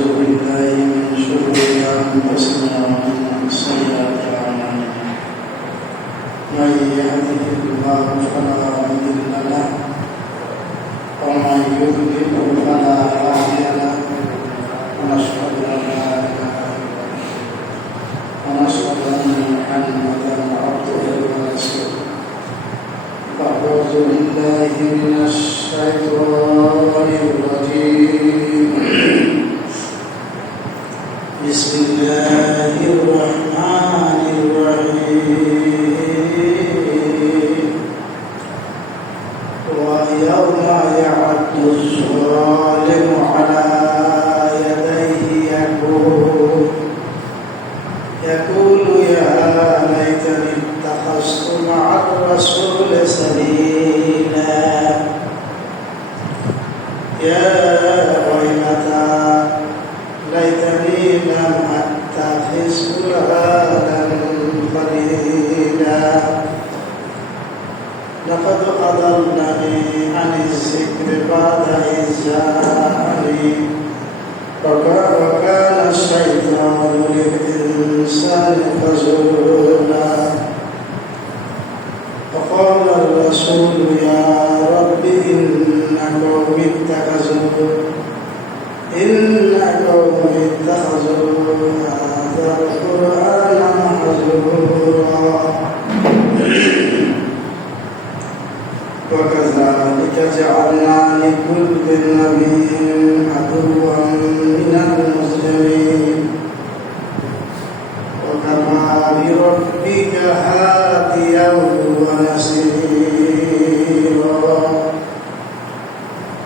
ونعوذ بالله من شرور أنفسنا ومن سيئات أعمالنا من يهده الله فلا مضل له ومن يضلل فلا هادي له ونشهد أن لا إله إلا الله ونشهد أن محمدا عبده ورسوله أعوذ بالله من الشيطان الرجيم بسم الله الرحمن الرحيم ويوم يعض الظالم على يديه يقول يا ليتني اتخذت مع الرسول سبيلا يا ويلتى ليتني لم أتخذ فلانا خليلا لقد أضلني عن الذكر بعد إذ جاءني وكان الشيطان للإنسان خذولا فقال الرسول يا رب إن قومي اتخذوا هذا القرآن مهجورا وكذلك جعلنا لكل نبي عدوا من المجرمين وكفى بربك هاديا ونصيرا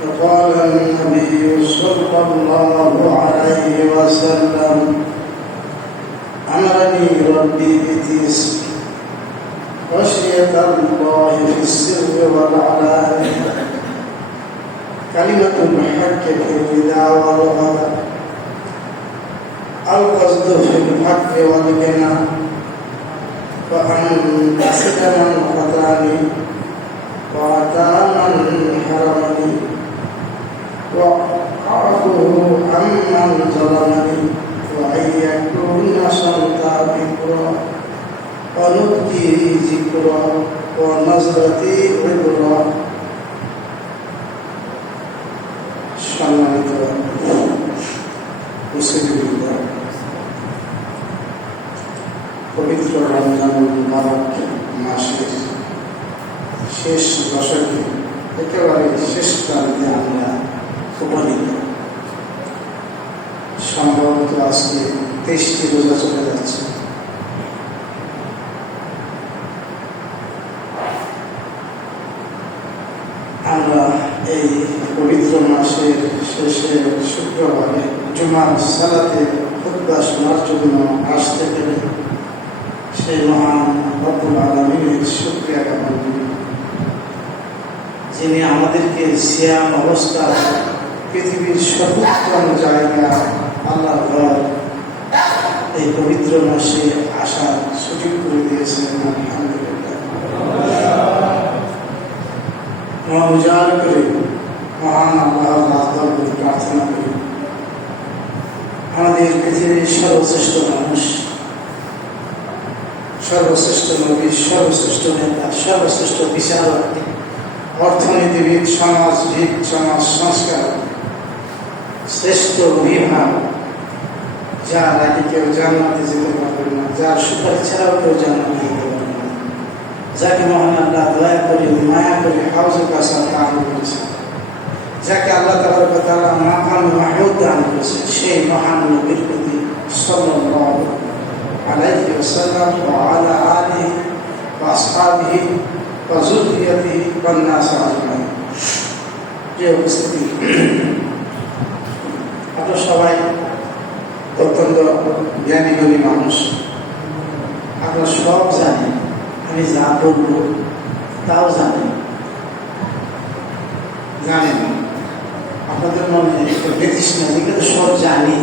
وقال النبي صلى الله عليه وسلم أمرني ربي بتسع خشية الله في السر والعلانية كلمة الحق في الرداء والغضب القصد في الحق والغنى فأن أسد من خطاني وأتى من حرمني وأعفو عمن ظلمني وأن يكون صمتا بكرا ونبكي ذكرا ونظرتي عبرا সম্মানিত মুসলিমরা পবিত্র রমজানুল মুবারক মাসের শেষ দশকে একেবারে শেষ প্রান্তে আমরা উপনীত। সম্ভবত আজকে 23টি রোজা চলে যাচ্ছে। আমরা এই পবিত্র মাসের শেষে শুক্রবারে জুমার সালাতে খুতবা শোনার জন্য আসতে পেরে সেই মহান রব্বুল আলামিনের শুকরিয়া জ্ঞাপন করি, যিনি আমাদেরকে সিয়াম অবস্থা পৃথিবীর সর্বোত্তম জায়গা আল্লাহর ঘর এই পবিত্র মাসে আসার সুযোগ করে দিয়েছেন। আলহামদুলিল্লাহ। মহান করে মহান আল্লাহর দরবারে প্রার্থনা করি আমাদের পৃথিবীর সর্বশ্রেষ্ঠ মানুষ, সর্বশ্রেষ্ঠ নবী, সর্বশ্রেষ্ঠ নেতা, সর্বশ্রেষ্ঠ বিচারক, অর্থনীতিবিদ, সমাজবিদ, সমাজ সংস্কার, শ্রেষ্ঠ বিভাগ, যার আগে কেউ জান্নাতে যেতে পারবে না, যার সুপারিশ ছাড়াও কেউ জান্নাতে যেতে পারবে না, যাকে মহান আল্লাহ দয়া করে মায়া করে হাউজে কাসার দান করেছেন, যাকে আল্লাহ তাআলা মাকাম মাহমুদ দান করেছেন, সেই মহান নবীর প্রতি সাল্লাল্লাহু আলাইহি ওয়াসাল্লাম ওয়া আলা আলিহি ওয়া আসহাবিহি ওয়া যুররিয়াতিহি ওয়ান নাস আজমাইন। যে উপস্থিতি, আপনারা সবাই অত্যন্ত জ্ঞানী গুণী মানুষ, আপনারা সব জানেন, আমি যা বলব তাও জানেন। আপনাদের মনে একটা বিতৃষ্ণা, যেগুলো তো সব জানি,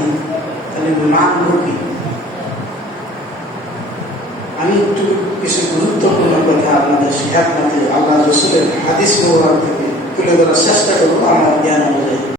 তাহলে মানব কি? আমি একটু কিছু গুরুত্বপূর্ণ কথা আপনাদের শিখাতে আল্লাহ রসুলের হাদিস মোবারক থেকে তুলে ধরার চেষ্টা করবো আমার জ্ঞান অনুযায়ী।